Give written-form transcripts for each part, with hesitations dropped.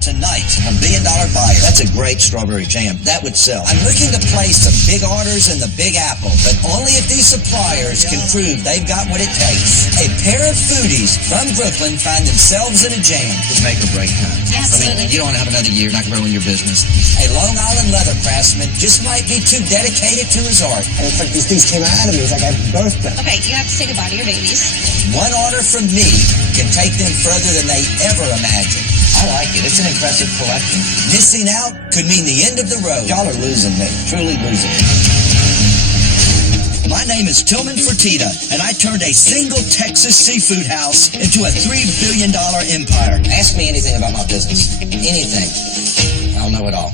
Tonight, a $1 billion buyer. That's a great strawberry jam. That would sell. I'm looking to place some big orders in the Big Apple, but only if these suppliers can prove they've got what it takes. A pair of foodies from Brooklyn find themselves in a jam. It's make or break time. Absolutely. I mean, you don't want to have another year not growing your business. A Long Island leather craftsman just might be too dedicated to his art. And it's like these things came out of me. It's like I birthed them. Okay, you have to say goodbye to your babies. One order from me can take them further than they ever imagined. I like it. It's an impressive collection. Missing out could mean the end of the road. Y'all are losing me. Truly losing me. My name is Tillman Fertitta, and I turned a single Texas seafood house into a $3 billion empire. Ask me anything about my business. Anything. I'll know it all.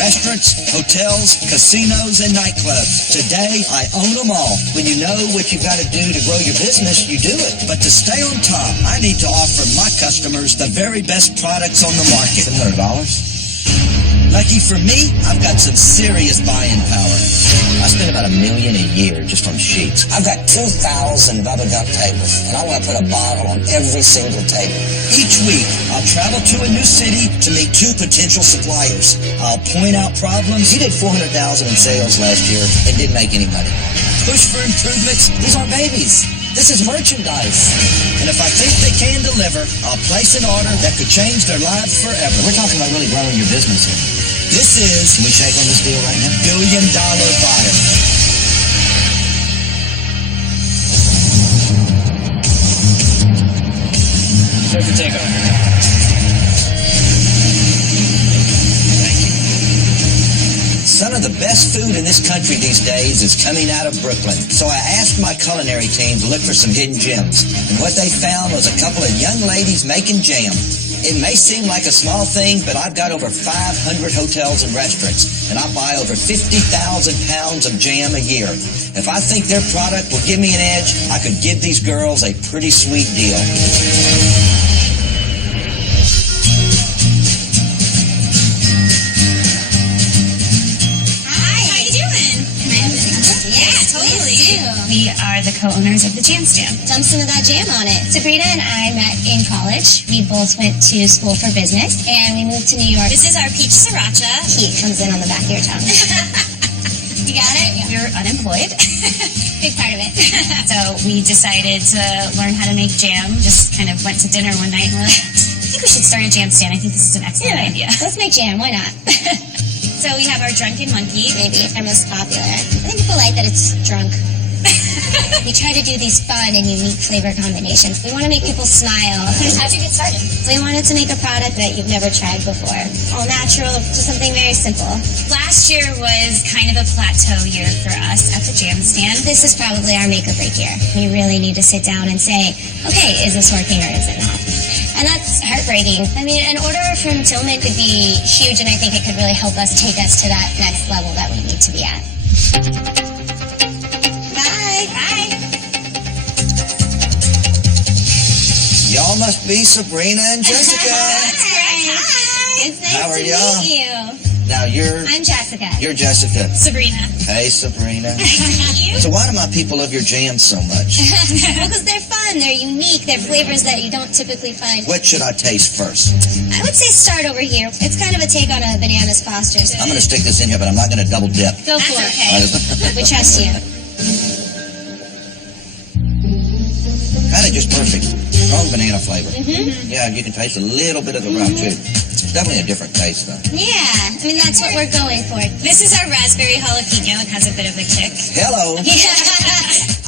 Restaurants, hotels, casinos, and nightclubs. Today, I own them all. When you know what you've got to do to grow your business, you do it. But to stay on top, I need to offer my customers the very best products on the market. $700? Lucky for me, I've got some serious buying power. I spend about $1 million a year just on sheets. I've got 2,000 Bubba Gump tables, and I want to put a bottle on every single table. Each week, I'll travel to a new city to meet 2 potential suppliers. I'll point out problems. You did $400,000 in sales last year and didn't make any money. Push for improvements. These aren't babies. This is merchandise. And if I think they can deliver, I'll place an order that could change their lives forever. We're talking about really growing your business here. This is, can we shake on this deal right now? $1 billion buyer. Start the takeoff. Some of the best food in this country these days is coming out of Brooklyn. So I asked my culinary team to look for some hidden gems. And what they found was a couple of young ladies making jam. It may seem like a small thing, but I've got over 500 hotels and restaurants, and I buy over 50,000 pounds of jam a year. If I think their product will give me an edge, I could give these girls a pretty sweet deal. We are the co-owners of the Jam Stand. Dump some of that jam on it. Sabrina and I met in college. We both went to school for business, and we moved to New York. This is our peach sriracha. Heat comes in on the back of your tongue. You got it? We're unemployed. Big part of it. So we decided to learn how to make jam. Just kind of went to dinner one night and we're like, I think we should start a jam stand. I think this is an excellent idea. Let's make jam. Why not? So we have our Drunken Monkey. Maybe our most popular. I think people like that it's drunk. We try to do these fun and unique flavor combinations. We want to make people smile. How'd you get started? We wanted to make a product that you've never tried before. All natural, just something very simple. Last year was kind of a plateau year for us at the Jam Stand. This is probably our make or break year. We really need to sit down and say, okay, is this working or is it not? And that's heartbreaking. I mean, an order from Tillman could be huge, and I think it could really help us take us to that next level that we need to be at. Y'all must be Sabrina and Jessica. That's right. Hi. It's nice How are to y'all? meet you. Now I'm Jessica. You're Jessica. Sabrina. Hey, Sabrina. Nice to meet you. So why do my people love your jams so much? Well, because they're fun, they're unique, they're flavors that you don't typically find. What should I taste first? I would say start over here. It's kind of a take on a Bananas Foster's. I'm going to stick this in here, but I'm not going to double dip. Go for That's it. okay. We trust you. Kind of just perfect. Strong banana flavor. Yeah, you can taste a little bit of the rum, too. It's definitely a different taste, though. Yeah, I mean, that's what we're going for. This is our raspberry jalapeno. It has a bit of a kick. Hello. Yeah.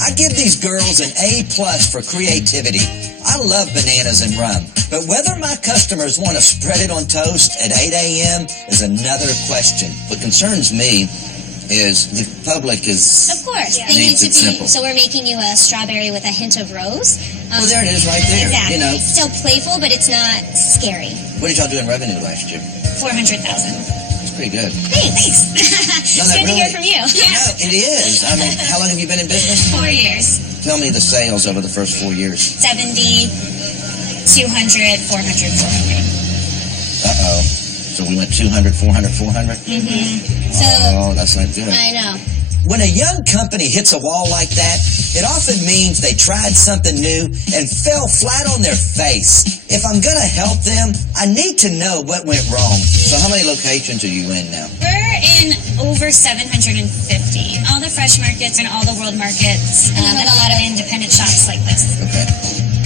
I give these girls an A+ for creativity. I love bananas and rum, but whether my customers want to spread it on toast at 8 a.m. is another question. What concerns me is the public is... Of course. Yeah. They need Needs to it be... simple. So we're making you a strawberry with a hint of rose. Well, there it is right there. Exactly. You know, It's still playful, but it's not scary. what did y'all do in revenue last year? 400,000. It's pretty good. Thanks. No, It's that good to hear really- from you. No, it is. I mean, how long have you been in business? 4 years. Tell me the sales over the first 4 years. 70, 200, 400, 400. Uh-oh. So we went 200, 400, 400? So, Oh, that's not good. I know. When a young company hits a wall like that, it often means they tried something new and fell flat on their face. If I'm going to help them, I need to know what went wrong. So how many locations are you in now? We're in over 750. All the fresh markets and all the world markets, and a lot of independent shops like this. Okay.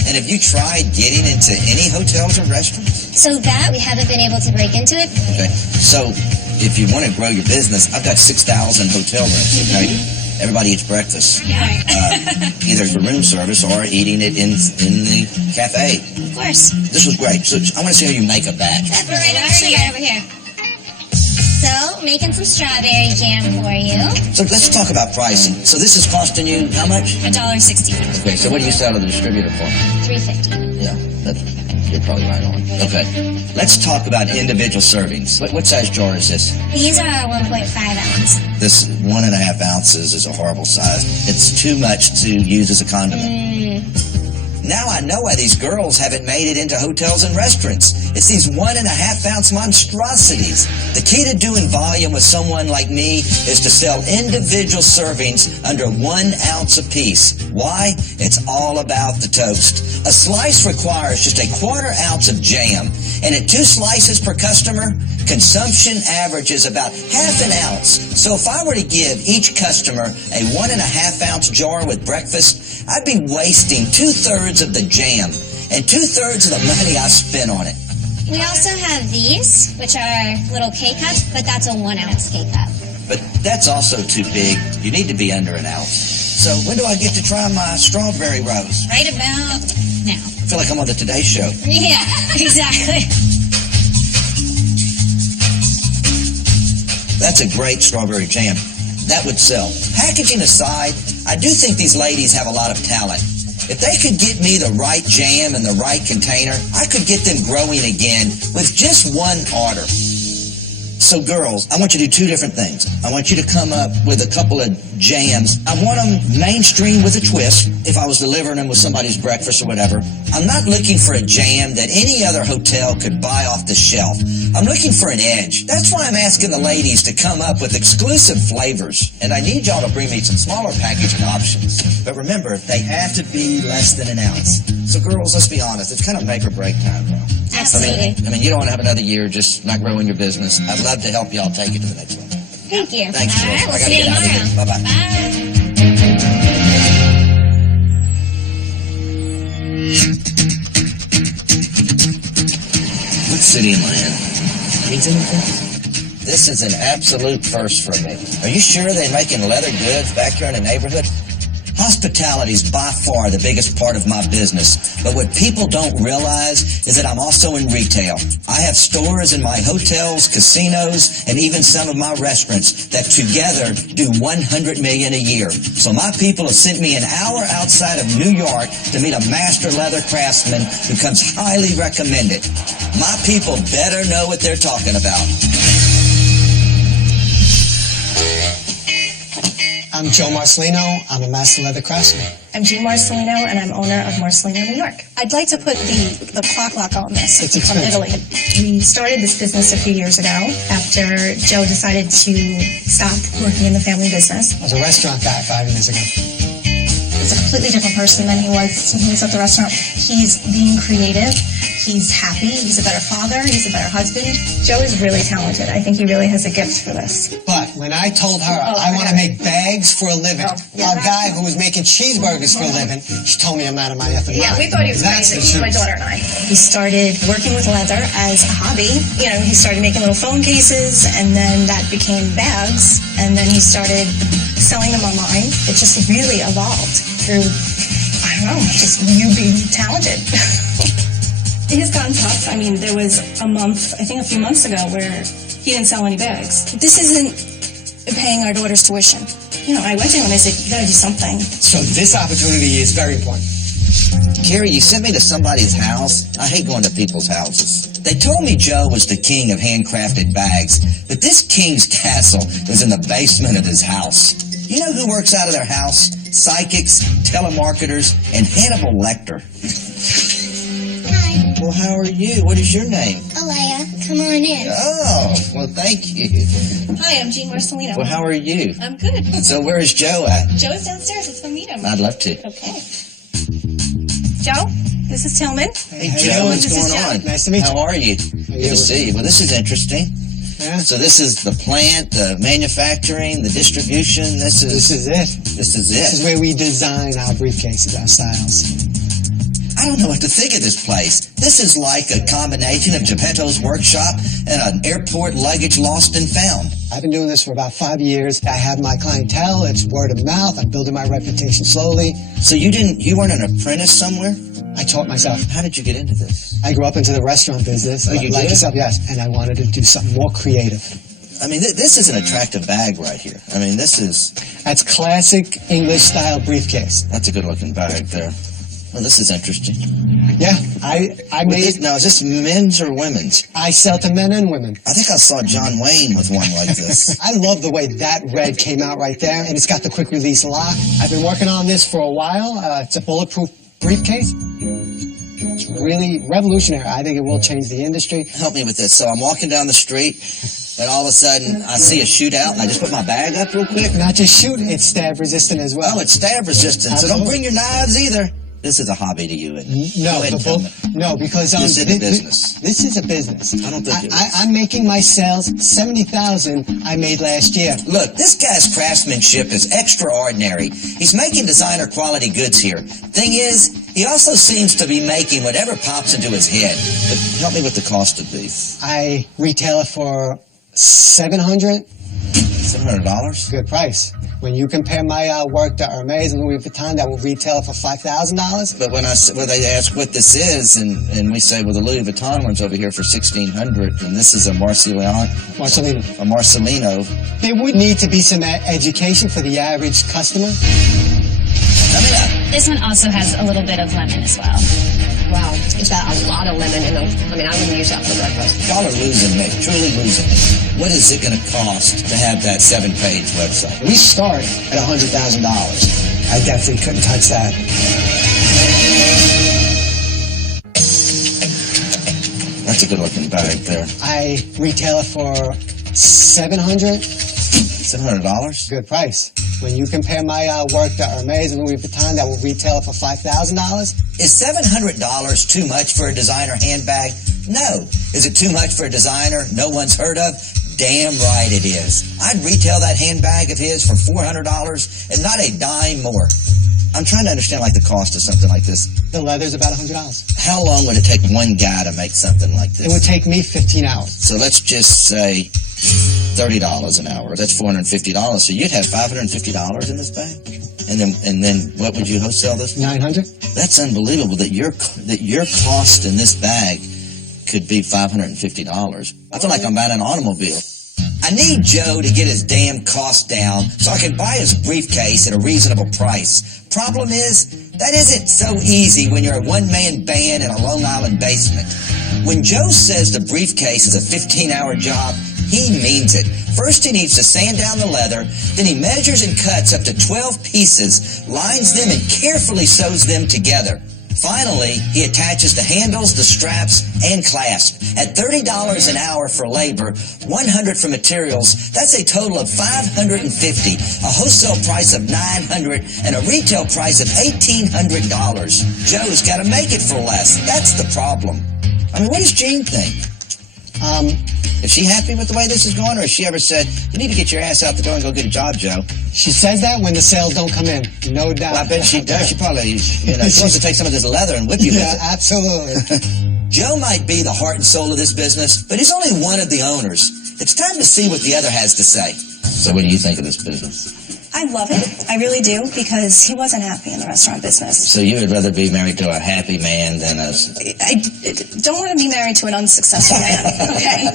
And have you tried getting into any hotels or restaurants? So that we haven't been able to break into it. Okay. So if you want to grow your business, I've got 6,000 hotel rooms, okay? Everybody eats breakfast. Yeah. Either for room service or eating it in the cafe. Of course. This was great. So I want to see how you make a batch. We're right over here. So, making some strawberry jam for you. So let's talk about pricing. So this is costing you how much? $1.65. Okay, so what do you sell to the distributor for? $3.50. Yeah, you're probably right on. Okay, let's talk about individual servings. What size jar is this? These are 1.5 ounce. This 1.5 ounces is a horrible size. It's too much to use as a condiment. Now I know why these girls haven't made it into hotels and restaurants. It's these 1.5 ounce monstrosities. The key to doing volume with someone like me is to sell individual servings under 1 ounce apiece. Why? It's all about the toast. A slice requires just 1/4 ounce of jam. And at 2 slices per customer, consumption averages about 1/2 ounce. So if I were to give each customer a 1.5 ounce jar with breakfast, I'd be wasting 2/3 of the jam and 2/3 of the money I spent on it. We also have these, which are little K-cups, but that's a 1 ounce K-cup. But that's also too big. You need to be under 1 ounce. So when do I get to try my strawberry rose? Right about now. I feel like I'm on the Today Show. Yeah, exactly. That's a great strawberry jam. That would sell. Packaging aside, I do think these ladies have a lot of talent. If they could get me the right jam in the right container, I could get them growing again with just 1 order. So girls, I want you to do 2 different things. I want you to come up with a couple of jams. I want them mainstream with a twist, if I was delivering them with somebody's breakfast or whatever. I'm not looking for a jam that any other hotel could buy off the shelf. I'm looking for an edge. That's why I'm asking the ladies to come up with exclusive flavors. And I need y'all to bring me some smaller packaging options. But remember, they have to be less than 1 ounce. So girls, let's be honest, it's kind of make or break time now. Absolutely. I mean, you don't want to have another year just not growing your business. I'd love to help y'all take it to the next level. Thank you. Thanks, All Jules. right, we'll I gotta see you get out of here. tomorrow. Bye-bye. Bye. What city am I in? This is an absolute first for me. Are you sure they're making leather goods back here in the neighborhood? Hospitality is by far the biggest part of my business, but what people don't realize is that I'm also in retail. I have stores in my hotels, casinos, and even some of my restaurants that together do $100 million a year. So my people have sent me an hour outside of New York to meet a master leather craftsman who comes highly recommended. My people better know what they're talking about. I'm Joe Marcelino. I'm a master leather craftsman. I'm Jean Marcelino, and I'm owner of Marcelino, New York. I'd like to put the clock lock on this. It's from expensive. Italy. We started this business a few years ago after Joe decided to stop working in the family business. I was a restaurant guy 5 years ago. He's a completely different person than he was when he was at the restaurant. He's being creative. He's happy. He's a better father. He's a better husband. Joe is really talented. I think he really has a gift for this. But when I told her I want to make bags for a living, a guy who was making cheeseburgers for a living, she told me I'm out of my effing mind. Yeah, we thought he was That's crazy, the truth. my daughter and I. He started working with leather as a hobby. You know, he started making little phone cases, and then that became bags, and then he started selling them online. It just really evolved through, I don't know, just you being talented. It has gotten tough. I mean, there was a month, I think a few months ago, where he didn't sell any bags. This isn't paying our daughter's tuition. You know, I went to him and I said, you gotta do something. So this opportunity is very important. Carrie, you sent me to somebody's house. I hate going to people's houses. They told me Joe was the king of handcrafted bags, but this king's castle is in the basement of his house. You know who works out of their house? Psychics, telemarketers, and Hannibal Lecter. Hi. Well, how are you? What is your name? Alea, come on in. Oh, well, thank you. Hi, I'm Jean Marcelino. Well, how are you? I'm good. So where is Joe at? Joe is downstairs. Let's go meet him. I'd love to. Okay. Joe, this is Tillman. Hey, Joe, what's This is going Joe. on? Nice to meet you. How are you? Good to see you. Well, this is interesting. Yeah. So this is the plant, the manufacturing, the distribution. This This is is it. this is This is it. where we design our briefcases, our styles. I don't know what to think of this place. This is like a combination of Geppetto's workshop and an airport luggage lost and found. I've been doing this for about 5 years. I have my clientele. It's word of mouth. I'm building my reputation slowly. So you weren't an apprentice somewhere? I taught myself. How did you get into this? I grew up into the restaurant business. Oh, you like did? yourself, yes. And I wanted to do something more creative. I mean, this is an attractive bag right here. I mean, That's classic English style briefcase. that's a good looking bag there. Well, this is interesting. Yeah, I Now, is this men's or women's? I sell to men and women. I think I saw John Wayne with one like this. I love the way that red came out right there, and it's got the quick release lock. I've been working on this for a while. It's a bulletproof briefcase. It's really revolutionary. I think it will change the industry. Help me with this. So I'm walking down the street, and all of a sudden I see a shootout, and I just put my bag up real quick. Not just shoot, it's stab resistant as well. Oh, it's stab resistant, so don't bring your knives either. This is a hobby to you, isn't it? No, Go ahead and tell me. no, because This is a business. This is a business. I don't think it is. I'm making my sales 70,000 I made last year. Look, this guy's craftsmanship is extraordinary. He's making designer quality goods here. Thing is, he also seems to be making whatever pops into his head. But help me with the cost of these. I retail it for $700. $700? Good price. When you compare my work to Hermes and Louis Vuitton, that will retail for $5,000. But when they ask what this is, and we say, well, the Louis Vuitton one's over here for $1,600, and this is a Marcelino. There would need to be some education for the average customer. This one also has a little bit of lemon as well. Wow, it's got a lot of lemon in them. I mean, I wouldn't use that for breakfast. Y'all are losing me, truly losing me. What is it going to cost to have that 7-page website? We start at $100,000. I definitely couldn't touch that. That's a good-looking bag there. I retail it for $700. $700? Good price. When you compare my work to Hermes and Louis Vuitton, that will retail for $5,000. Is $700 too much for a designer handbag? No. Is it too much for a designer no one's heard of? Damn right it is. I'd retail that handbag of his for $400 and not a dime more. I'm trying to understand like the cost of something like this. The leather's about $100. How long would it take one guy to make something like this? It would take me 15 hours. So let's just say $30 an hour. That's $450. So you'd have $550 in this bag? And then what would you sell this for? $900. That's unbelievable that your cost in this bag could be $550. I feel like I'm buying an automobile. I need Joe to get his damn cost down so I can buy his briefcase at a reasonable price. Problem is, that isn't so easy when you're a one-man band in a Long Island basement. When Joe says the briefcase is a 15-hour job, he means it. First, he needs to sand down the leather, then he measures and cuts up to 12 pieces, lines them, and carefully sews them together. Finally, he attaches the handles, the straps, and clasp. At $30 an hour for labor, $100 for materials, that's a total of $550, a wholesale price of $900, and a retail price of $1,800. Joe's got to make it for less. That's the problem. I mean, what does Jean think? Is she happy with the way this is going, or has she ever said, you need to get your ass out the door and go get a job, Joe? She says that when the sales don't come in, no doubt. Well, I bet she does. She probably, she wants to take some of this leather and whip you with it. Absolutely. Joe might be the heart and soul of this business, but he's only one of the owners. It's time to see what the other has to say. So what do you think of this business? I love it. I really do, because he wasn't happy in the restaurant business. So you would rather be married to a happy man than a... I don't want to be married to an unsuccessful man, okay?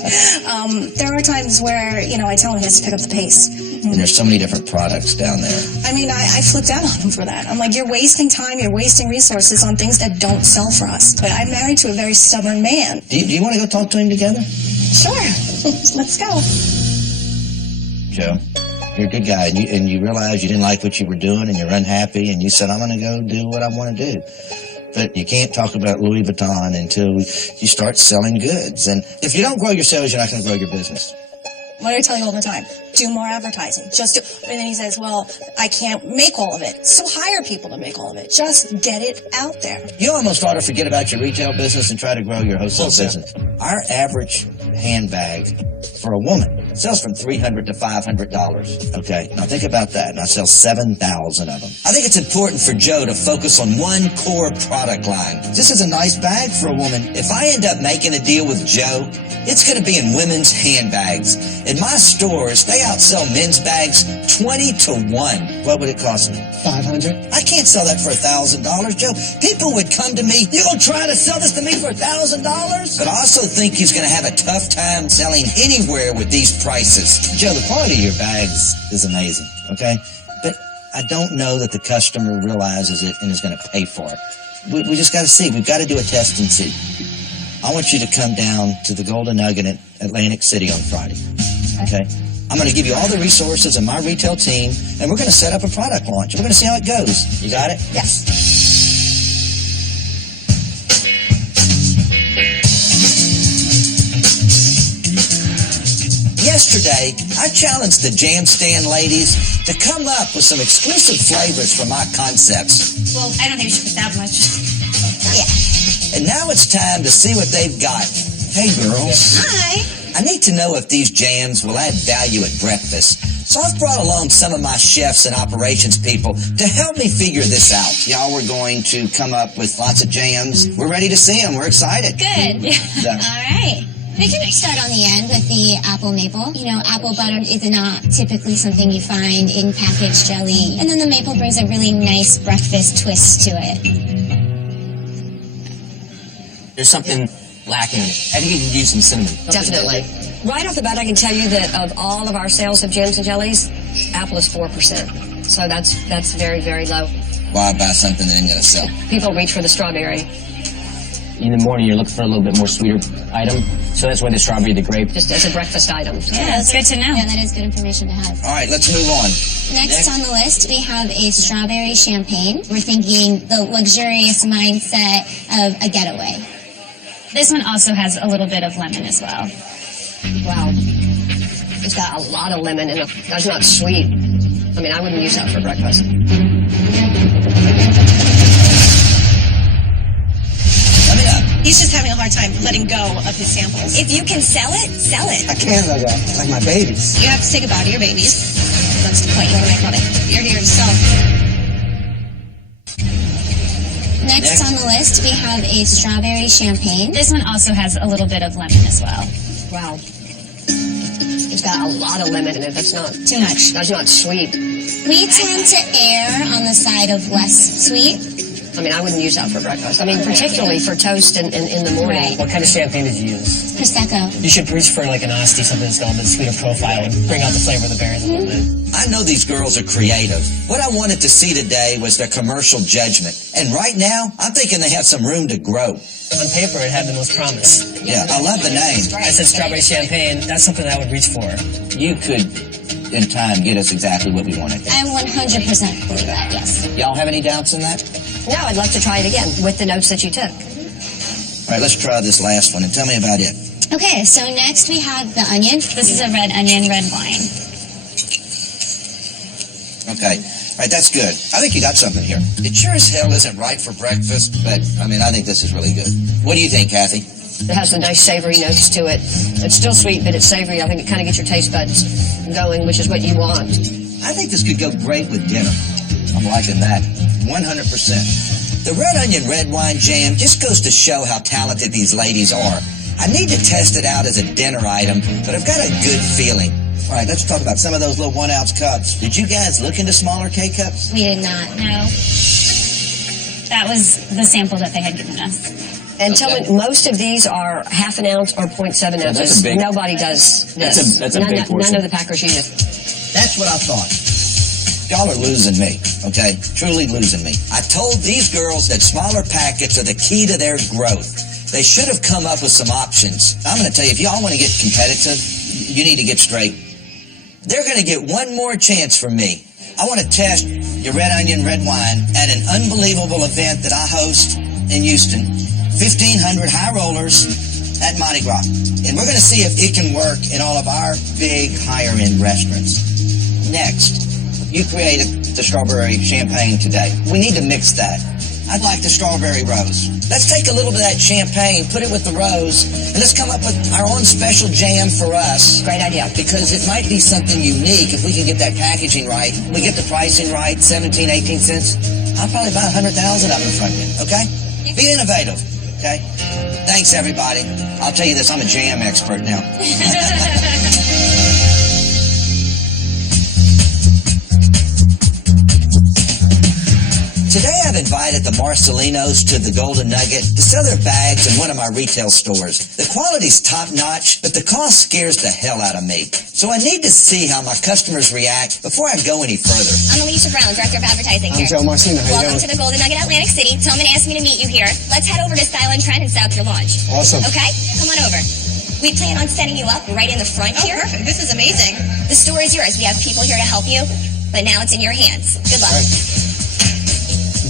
There are times where, I tell him he has to pick up the pace. And there's so many different products down there. I mean, I flipped out on him for that. I'm like, you're wasting time, you're wasting resources on things that don't sell for us. But I'm married to a very stubborn man. Do you want to go talk to him together? Sure. Let's go. Joe, you're a good guy, and you realized you didn't like what you were doing, and you're unhappy, and you said, I'm going to go do what I want to do. But you can't talk about Louis Vuitton until you start selling goods. And if you don't grow your sales, you're not going to grow your business. What do I tell you all the time? Do more advertising. Just do. And then he says, well, I can't make all of it. So hire people to make all of it. Just get it out there. You almost ought to forget about your retail business and try to grow your wholesale business. Our average handbag for a woman sells from $300 to $500. Okay, now think about that. And I sell 7,000 of them. I think it's important for Joe to focus on one core product line. This is a nice bag for a woman. If I end up making a deal with Joe, it's going to be in women's handbags. In my stores, they outsell men's bags 20 to 1. What would it cost me? $500. I can't sell that for $1,000, Joe. People would come to me, you gonna try to sell this to me for $1,000? But I also think he's gonna have a tough time selling anywhere with these prices. Joe, the quality of your bags is amazing, okay? But I don't know that the customer realizes it and is gonna pay for it. We just gotta see. We've gotta do a test and see. I want you to come down to the Golden Nugget at Atlantic City on Friday, okay? I'm going to give you all the resources of my retail team, and we're going to set up a product launch. We're going to see how it goes. You got it? Yes. Yesterday, I challenged the Jam Stand ladies to come up with some exclusive flavors for my concepts. Well, I don't think we should put that much. Yeah. And now it's time to see what they've got. Hey, girls. Hi. I need to know if these jams will add value at breakfast. So I've brought along some of my chefs and operations people to help me figure this out. Y'all, we're going to come up with lots of jams. We're ready to see them. We're excited. Good. Yeah. All right. We can start on the end with the apple maple. You know, apple butter is not typically something you find in packaged jelly. And then the maple brings a really nice breakfast twist to it. There's something lacking in it. I think you can use some cinnamon. Definitely. Right off the bat, I can tell you that of all of our sales of jams and jellies, apple is 4%. So that's very, very low. Why buy something that ain't going to sell? People reach for the strawberry. In the morning, you're looking for a little bit more sweeter item. So that's why the strawberry, the grape. Just as a breakfast item. Yeah, that's good to know. Yeah, that is good information to have. All right, let's move on. Next on the list, we have a strawberry champagne. We're thinking the luxurious mindset of a getaway. This one also has a little bit of lemon as well. Wow. It's got a lot of lemon in it. That's not sweet. I mean, I wouldn't use that for breakfast. He's just having a hard time letting go of his samples. If you can sell it, sell it. I can't like that. It's like my babies. You have to say goodbye to your babies. That's the point you want to make on it. You're here to sell. Next on the list, we have a strawberry champagne. This one also has a little bit of lemon as well. Wow. It's got a lot of lemon in it. That's not Too much. That's not sweet. We tend to err on the side of less sweet. I mean, I wouldn't use that for breakfast. I mean, particularly for toast in the morning. Right. What kind of champagne did you use? Prosecco. You should reach for like an Asti, something that's got a little bit sweeter profile and bring out the flavor of the berries a little bit. I know these girls are creative. What I wanted to see today was their commercial judgment. And right now, I'm thinking they have some room to grow. On paper, it had the most promise. Yeah, I love the name. I said strawberry champagne. That's something that I would reach for. You could, in time, get us exactly what we wanted. I 100% believe that, yes. Y'all have any doubts in that? No, I'd love to try it again with the notes that you took. All right, let's try this last one and tell me about it. Okay, so next we have the onion. This is a red onion, red wine. Okay. All right, that's good. I think you got something here. It sure as hell isn't right for breakfast, but, I mean, I think this is really good. What do you think, Kathy? It has the nice savory notes to it. It's still sweet, but it's savory. I think it kind of gets your taste buds going, which is what you want. I think this could go great with dinner. I'm liking that. 100%. The red onion red wine jam just goes to show how talented these ladies are. I need to test it out as a dinner item, but I've got a good feeling. All right, let's talk about some of those little 1-ounce cups. Did you guys look into smaller K-cups? We did not. No. That was the sample that they had given us. And tell me, most of these are half an ounce or 0.7 ounces. that's a big- Nobody does this. That's a big portion. None of the packers use it. That's what I thought. Y'all are losing me, okay? Truly losing me. I told these girls that smaller packets are the key to their growth. They should have come up with some options. I'm going to tell you, if y'all want to get competitive, you need to get straight. They're going to get one more chance from me. I want to test your red onion red wine at an unbelievable event that I host in Houston, 1,500 high rollers at Mardi Gras. And we're going to see if it can work in all of our big higher-end restaurants. Next, you created the strawberry champagne today. We need to mix that. I'd like the strawberry rose. Let's take a little bit of that champagne, put it with the rose, and let's come up with our own special jam for us. Great idea. Because it might be something unique if we can get that packaging right. We get the pricing right, 17, 18 cents. I'll probably buy 100,000 of them from you, okay? Be innovative, okay? Thanks, everybody. I'll tell you this, I'm a jam expert now. Today I've invited the Marcelinos to the Golden Nugget to sell their bags in one of my retail stores. The quality's top-notch, but the cost scares the hell out of me. So I need to see how my customers react before I go any further. I'm Alicia Brown, Director of Advertising I'm here. Joe Marcino. How you Welcome doing? to the Golden Nugget Atlantic City. Tillman asked me to meet you here. Let's head over to Style and Trend and set up your launch. Awesome. Okay? Come on over. We plan on setting you up right in the front here. Perfect. This is amazing. The store is yours. We have people here to help you, but now it's in your hands. Good luck. Right.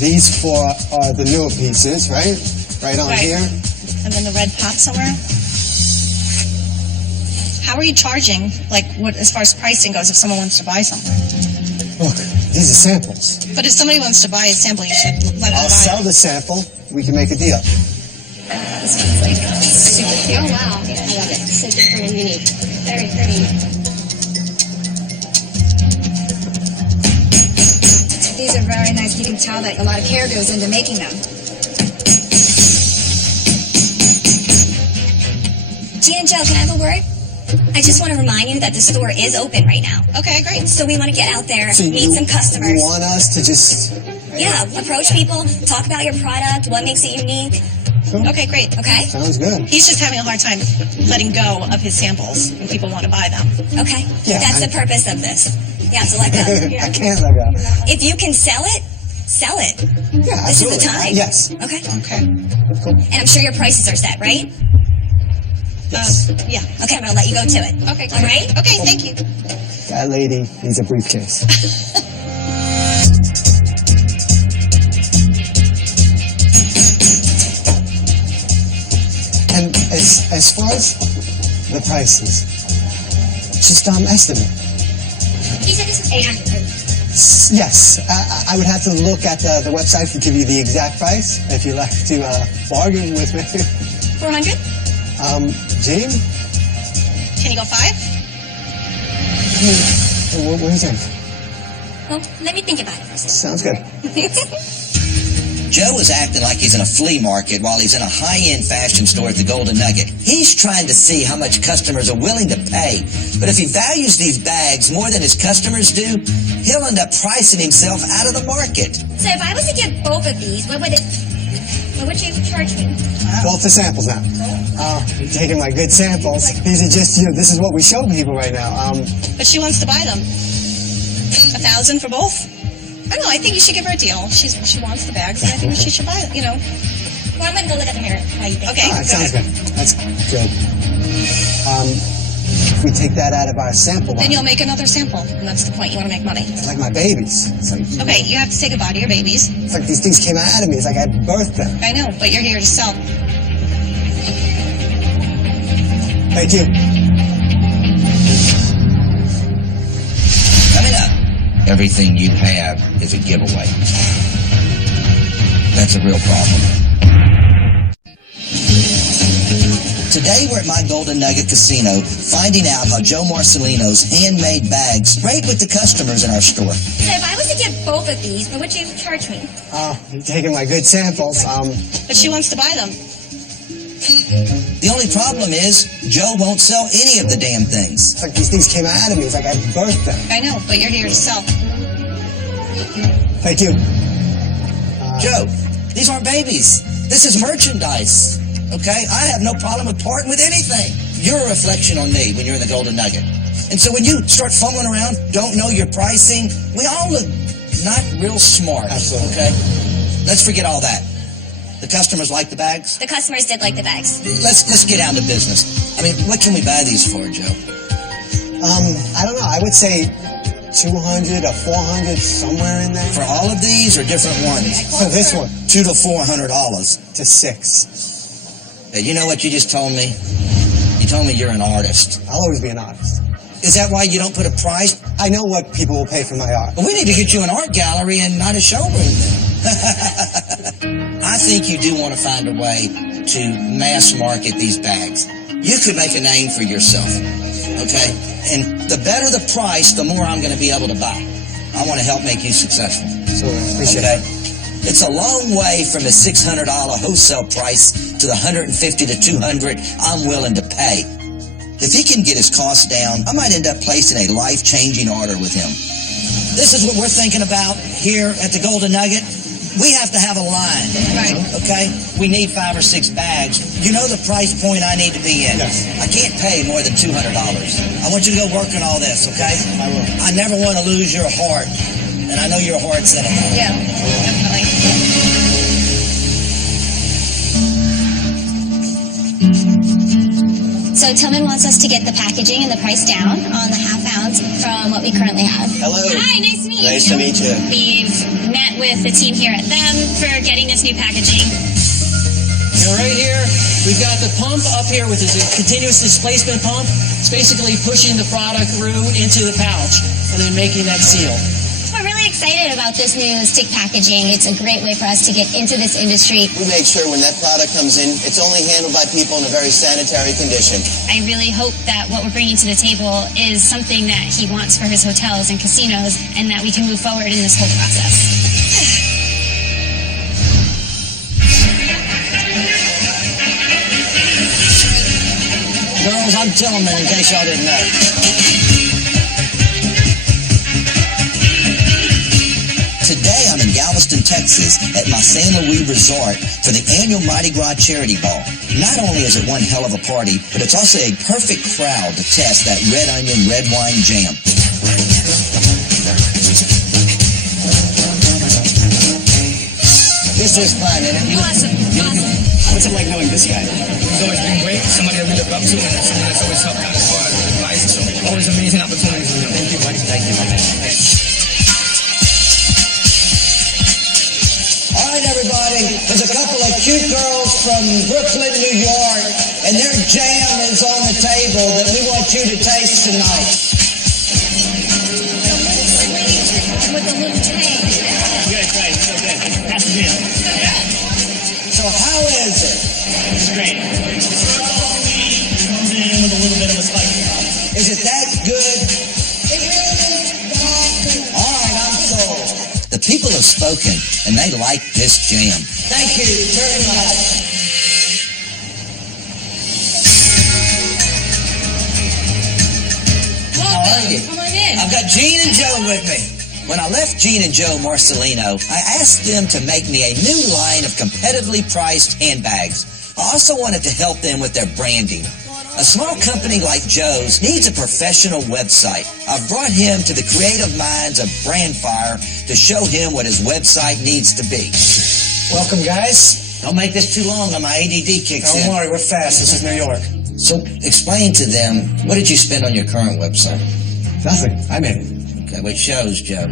These four are the newer pieces, right? Right on Right. here. And then the red pot somewhere. How are you charging, like, what as far as pricing goes, if someone wants to buy something? Look, these are samples. But if somebody wants to buy a sample, you should let them I'll buy sell it. the sample. We can make a deal. This one's like super cute. Oh, wow. Yeah, I love it. So different and unique. Very pretty. These are very nice. You can tell that a lot of care goes into making them. Gina and Joe, can I have a word? I just want to remind you that the store is open right now. Okay, great. So we want to get out there, So meet some customers. You want us to just... Yeah, approach people, talk about your product, what makes it unique. Okay, great. Okay? Sounds good. He's just having a hard time letting go of his samples when people want to buy them. Okay. Yeah, That's the purpose of this. You have to let go. I can't let go. If you can sell it, sell it. Yeah, This is absolutely. the time. Yes. Okay. Okay. Cool. And I'm sure your prices are set, right? Yes. Yeah. Okay, I'm going to let you go to it. Okay, All right? Okay, thank you. That lady needs a briefcase. And as far as the prices, just estimate. He said this is 800. Yes, I would have to look at the website to give you the exact price. If you'd like to bargain with me. 400? Jean? Can you go 5? What do you think? Well, let me think about it first. Sounds good. Joe is acting like he's in a flea market while he's in a high-end fashion store at the Golden Nugget. He's trying to see how much customers are willing to pay. But if he values these bags more than his customers do, he'll end up pricing himself out of the market. So if I was to get both of these, what would you charge me? Both the samples now. You're taking my good samples. These are just, this is what we show people right now. But she wants to buy them. 1,000 for both? I don't know. I think you should give her a deal. She wants the bags, and I think she should buy it. Well, I'm going to go look at the mirror. How you think? Okay. All right, sounds good. That's good. If we take that out of our sample Then line, you'll make another sample, and that's the point. You want to make money. it's like my babies. It's like, Okay, you have to say goodbye to your babies. it's like these things came out of me. It's like I birthed them. I know, but you're here to sell. Thank you. Coming up, everything you have is a giveaway. That's a real problem. Today we're at my Golden Nugget Casino, finding out how Joe Marcelino's handmade bags rate with the customers in our store. So if I was to get both of these, what would you charge me? You're taking my good samples. But she wants to buy them. The only problem is, Joe won't sell any of the damn things. It's like these things came out of me. It's like I birthed them. I know, but you're here to sell. Thank you. Joe, these aren't babies. This is merchandise. Okay? I have no problem with parting with anything. You're a reflection on me when you're in the Golden Nugget. And so when you start fumbling around, don't know your pricing, we all look not real smart. Absolutely. Okay? Let's forget all that. The customers like the bags? The customers did like the bags. Let's get down to business. I mean, what can we buy these for, Joe? I don't know. I would say 200 or 400, somewhere in there. For all of these or different ones? For this one, $200 to $400. to 6. You know what you just told me? You told me you're an artist. I'll always be an artist. Is that why you don't put a price? I know what people will pay for my art. Well, we need to get you an art gallery and not a showroom then. I think you do want to find a way to mass market these bags. You could make a name for yourself, okay? And the better the price, the more I'm going to be able to buy. I want to help make you successful. So, appreciate Okay? it. It's a long way from the $600 wholesale price to the $150 to $200 I'm willing to pay. If he can get his costs down, I might end up placing a life-changing order with him. This is what we're thinking about here at the Golden Nugget. We have to have a line, Right. okay? We need 5 or 6 bags. You know the price point I need to be in. Yes. I can't pay more than $200. I want you to go work on all this, okay? I will. I never want to lose your heart, and I know your heart's in it. Yeah, definitely. So Tillman wants us to get the packaging and the price down on the half ounce from what we currently have. Hello. Hi, nice to meet you. Nice to meet you. We've met with the team here at them for getting this new packaging. Now right here, we've got the pump up here with this continuous displacement pump. It's basically pushing the product through into the pouch and then making that seal. We're really excited about this new stick packaging. It's a great way for us to get into this industry. We make sure when that product comes in, it's only handled by people in a very sanitary condition. I really hope that what we're bringing to the table is something that he wants for his hotels and casinos, and that we can move forward in this whole process. Girls, I'm Tillman, in case y'all didn't know. Today, I'm in Galveston, Texas, at my San Luis Resort for the annual Mardi Gras Charity Ball. Not only is it one hell of a party, but it's also a perfect crowd to test that red onion, red wine jam. This is fun, isn't it? Awesome. What's it like knowing this guy? He's always been great, somebody that we look up to, and someone that's always helped out as far as advice. So always amazing opportunities with him. Thank you, buddy. Thank you, my man. All right, everybody. There's a couple of cute girls from Brooklyn, New York, and their jam is on the table that we want you to taste tonight. With a little change. Good, right, so good. That's the deal. So how is it? It's great. It comes in with a little bit of a spice. Is it that good? It really is. All right, I'm sold. The people have spoken, and they like this jam. Thank you very much. How are you? Come on in. I've got Gene and Joe with me. When I left Gene and Joe Marcelino, I asked them to make me a new line of competitively priced handbags. I also wanted to help them with their branding. A small company like Joe's needs a professional website. I've brought him to the creative minds of Brandfire to show him what his website needs to be. Welcome, guys. Don't make this too long or my ADD kicks in. Don't worry, we're fast. This is New York. So explain to them, what did you spend on your current website? Nothing. I made it. Okay, what shows, Joe?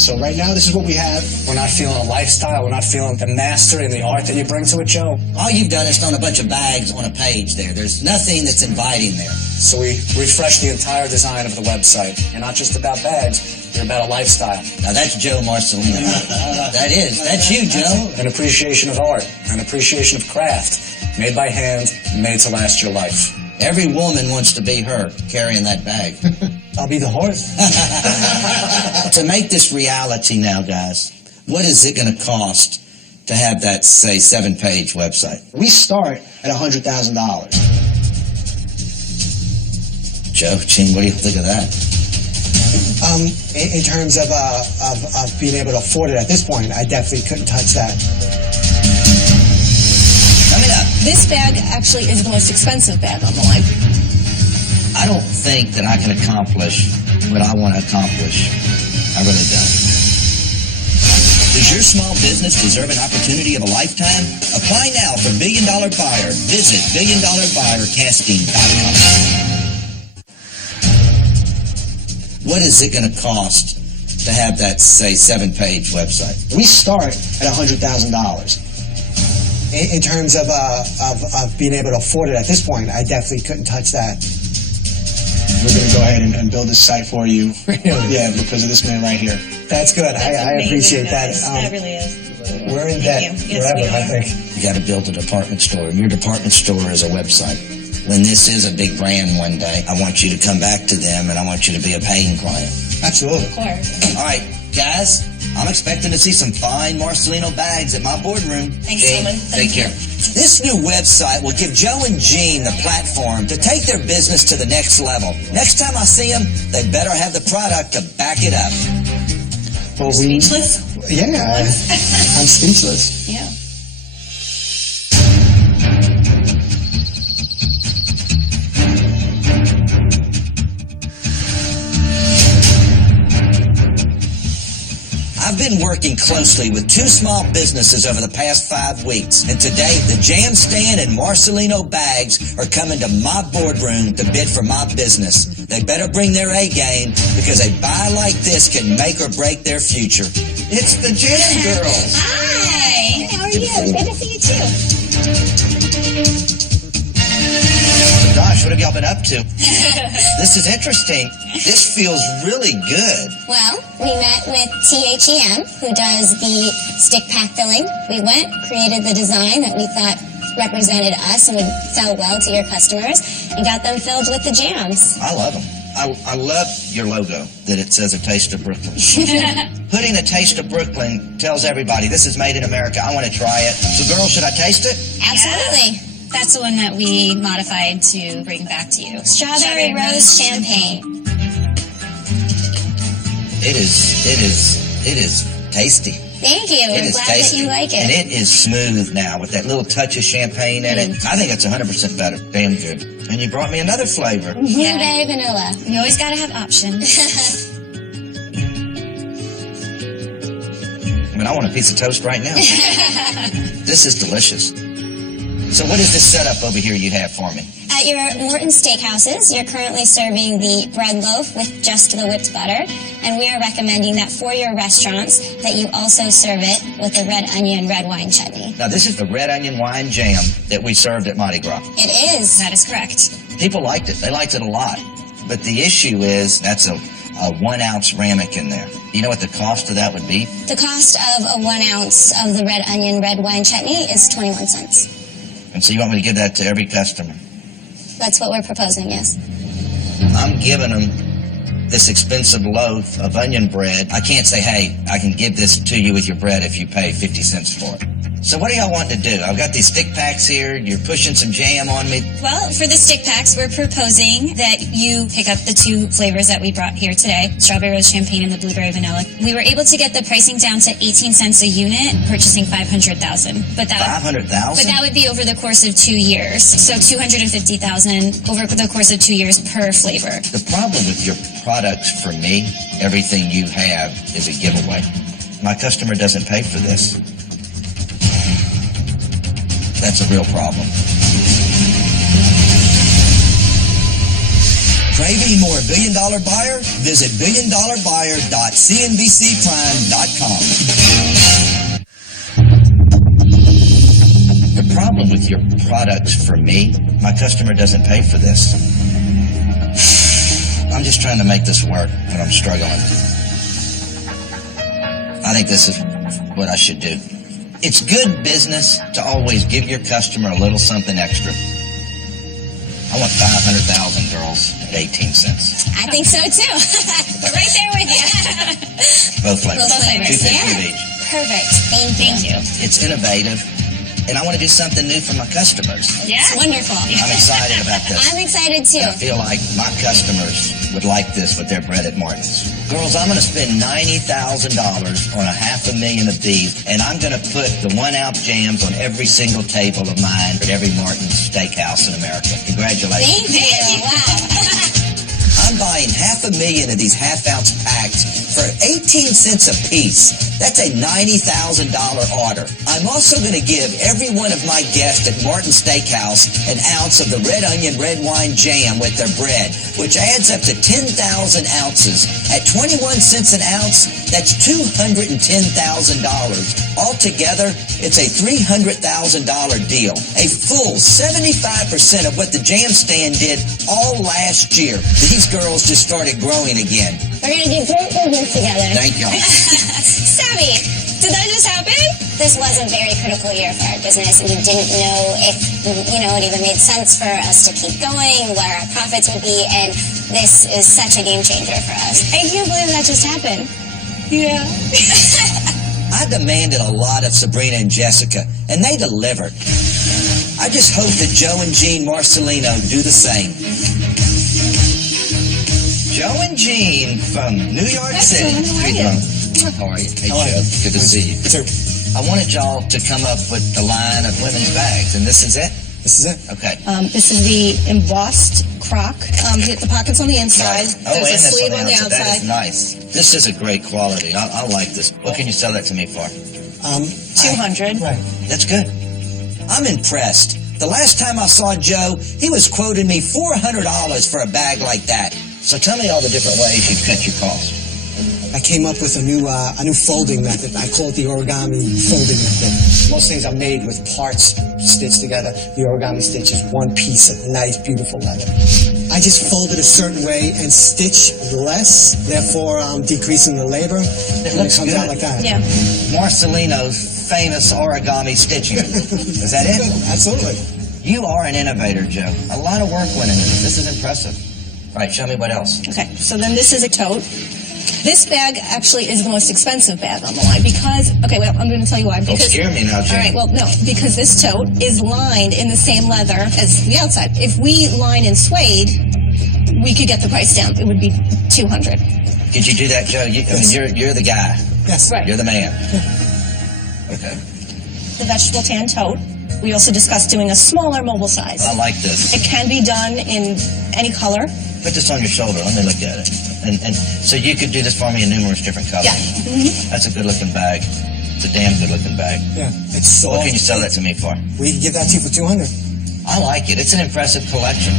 So right now, this is what we have. We're not feeling a lifestyle. We're not feeling the mastery and the art that you bring to it, Joe. All you've done is thrown a bunch of bags on a page there. There's nothing that's inviting there. So we refreshed the entire design of the website. You're not just about bags. You're about a lifestyle. Now that's Joe Marcelino. That's you, Joe. An appreciation of art. An appreciation of craft. Made by hand, made to last your life. Every woman wants to be her, carrying that bag. I'll be the horse. To make this reality now, guys, what is it going to cost to have that, say, 7-page website? We start at $100,000. Joe, Gene, what do you think of that? In terms of being able to afford it at this point, I definitely couldn't touch that. Coming up. This bag actually is the most expensive bag on the line. I don't think that I can accomplish what I want to accomplish. I really don't. Does your small business deserve an opportunity of a lifetime? Apply now for $1 Billion Buyer. Visit $1BillionBuyerCasting.com. What is it going to cost to have that, say, 7-page website? We start at $100,000. In terms of being able to afford it at this point, I definitely couldn't touch that. We're going to go ahead and build this site for you. Really? Yeah, because of this man right here. That's good. I appreciate that. That really is. We're in debt forever, I think. You got to build a department store. Your department store is a website. When this is a big brand one day, I want you to come back to them, and I want you to be a paying client. Absolutely. Of course. All right, guys, I'm expecting to see some fine Marcelino bags at my boardroom. Thanks, Jean, Tillman. Take care. This new website will give Joe and Jean the platform to take their business to the next level. Next time I see them, they better have the product to back it up. Well, Speechless? Yeah, I'm speechless. Yeah. I've been working closely with 2 small businesses over the past 5 weeks, and today the Jam Stand and Marcelino bags are coming to my boardroom to bid for my business. They better bring their A game, because a buy like this can make or break their future. It's the Jam Girls. Hi. How are you? Good to see you too. Gosh, what have y'all been up to? This is interesting. This feels really good. Well, we met with THEM, who does the stick pack filling. We went, created the design that we thought represented us and would sell well to your customers, and got them filled with the jams. I love them. I love your logo, that it says A Taste of Brooklyn. Putting A Taste of Brooklyn tells everybody, this is made in America. I want to try it. So, girls, should I taste it? Absolutely. Yeah. That's the one that we modified to bring back to you. Strawberry rose champagne. It is tasty. Thank you. I'm glad that you like it. And it is smooth now with that little touch of champagne in it. I think it's 100% better. Damn good. And you brought me another flavor. Blueberry vanilla. You always got to have options. I mean, I want a piece of toast right now. This is delicious. So what is this setup over here you have for me? At your Morton Steakhouses, you're currently serving the bread loaf with just the whipped butter, and we are recommending that for your restaurants that you also serve it with the red onion red wine chutney. Now, this is the red onion wine jam that we served at Mardi Gras. It is. That is correct. People liked it. They liked it a lot. But the issue is that's a 1-ounce ramekin there. You know what the cost of that would be? The cost of a 1 ounce of the red onion red wine chutney is 21 cents. And so you want me to give that to every customer? That's what we're proposing, yes. I'm giving them this expensive loaf of onion bread. I can't say, hey, I can give this to you with your bread if you pay 50 cents for it. So what do y'all want to do? I've got these stick packs here. You're pushing some jam on me. Well, for the stick packs, we're proposing that you pick up the 2 flavors that we brought here today, strawberry rose champagne and the blueberry vanilla. We were able to get the pricing down to 18 cents a unit, purchasing 500,000. But that 500,000? But that would be over the course of 2 years. So 250,000 over the course of 2 years per flavor. The problem with your products, for me, everything you have is a giveaway. My customer doesn't pay for this. That's a real problem. Craving more billion-dollar buyer? Visit billiondollarbuyer.cnbcprime.com. The problem with your products, for me, my customer doesn't pay for this. I'm just trying to make this work, and I'm struggling. I think this is what I should do. It's good business to always give your customer a little something extra. I want 500,000 girls at 18 cents. I think so too. We're right there with you. Both flavors. Both flavors. 250 Yeah. of each. Perfect. Thank you. It's innovative, and I want to do something new for my customers. Yeah. It's wonderful. I'm excited about this. I'm excited too. I feel like my customers would like this with their bread at Martin's. Girls, I'm going to spend $90,000 on $500,000 of these, and I'm going to put the 1-ounce jams on every single table of mine at every Martin's steakhouse in America. Congratulations. Thank you. Wow. I'm buying 500,000 of these half-ounce packs for 18 cents a piece. That's a $90,000 order. I'm also going to give every one of my guests at Martin Steakhouse an ounce of the red onion red wine jam with their bread, which adds up to 10,000 ounces. At 21 cents an ounce, that's $210,000. Altogether, it's a $300,000 deal. A full 75% of what the jam stand did all last year. These girls just started growing again. We're going to do great business together. Thank y'all. Savvy, did that just happen? This was a very critical year for our business, and we didn't know if, it even made sense for us to keep going, what our profits would be, and this is such a game changer for us. I can't believe that just happened. Yeah. I demanded a lot of Sabrina and Jessica, and they delivered. I just hope that Joe and Jean Marcelino do the same. Joe and Jean from New York City. How are you? Hey, Joe. Good to see you. Sir. I wanted y'all to come up with the line of women's bags, and this is it? This is it. Okay. This is the embossed crock. The pocket's on the inside. Oh, There's a and sleeve on the That outside. is nice. This is a great quality. I like this. What can you sell that to me for? 200. Right. That's good. I'm impressed. The last time I saw Joe, he was quoting me $400 for a bag like that. So tell me all the different ways you cut your cost. I came up with a new folding method. I call it the origami folding method. Most things are made with parts stitched together. The origami stitch is one piece of nice, beautiful leather. I just fold it a certain way and stitch less, therefore decreasing the labor. It and looks it comes good. out like that. Yeah. Marcelino's famous origami stitching. Is that it? Absolutely. You are an innovator, Joe. A lot of work went into this. This is impressive. All right, show me what else. Okay, so then this is a tote. This bag actually is the most expensive bag on the line because, I'm going to tell you why. Don't scare me now, Jane. All right, well, no, because this tote is lined in the same leather as the outside. If we line in suede, we could get the price down. It would be $200. Could you do that, Joe? You're the guy. Yes. Right. You're the man. Okay. The vegetable tan tote. We also discussed doing a smaller mobile size. I like this. It can be done in any color. Put this on your shoulder. Let me look at it. And so you could do this for me in numerous different colors. Yeah. Mm-hmm. That's a good-looking bag. It's a damn good-looking bag. Yeah. It's soft. What can you sell that to me for? We can give that to you for 200. I like it. It's an impressive collection.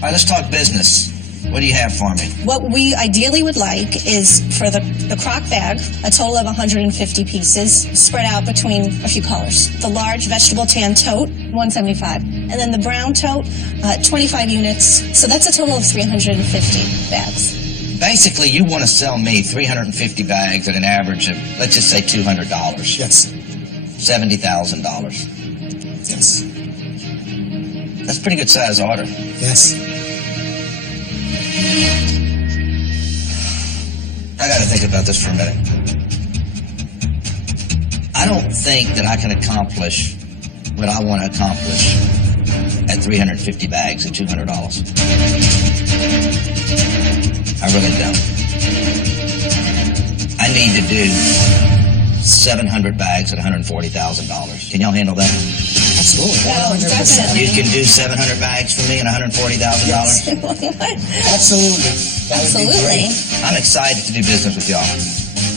All right, let's talk business. What do you have for me? What we ideally would like is for the crock bag, a total of 150 pieces spread out between a few colors. The large vegetable tan tote, 175. And then the brown tote, 25 units. So that's a total of 350 bags. Basically, you want to sell me 350 bags at an average of, let's just say, $200. Yes. $70,000. Yes. That's a pretty good size order. Yes. I got to think about this for a minute. I don't think that I can accomplish what I want to accomplish at 350 bags at $200. I really don't. I need to do 700 bags at $140,000. Can y'all handle that? Absolutely. Well, 100%. definitely. You can do 700 bags for me and $140,000? Yes. Absolutely. That would be Absolutely. great. I'm excited to do business with y'all.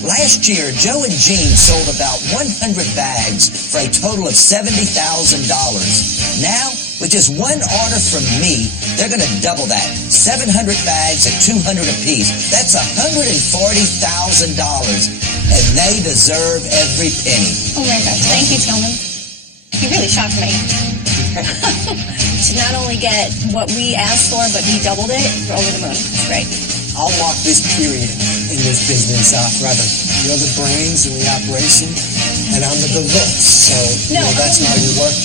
Last year, Joe and Jean sold about 100 bags for a total of $70,000. Now, with just one order from me, they're going to double that. 700 bags at $200 apiece. That's $140,000. And they deserve every penny. Oh my gosh, thank you, Tillman. You really shocked me. To not only get what we asked for, but he doubled it, we're over the moon. It's great. I'll mark this period in this business forever. You're the brains in the operation, and I'm the good looks. So No, that's how you work.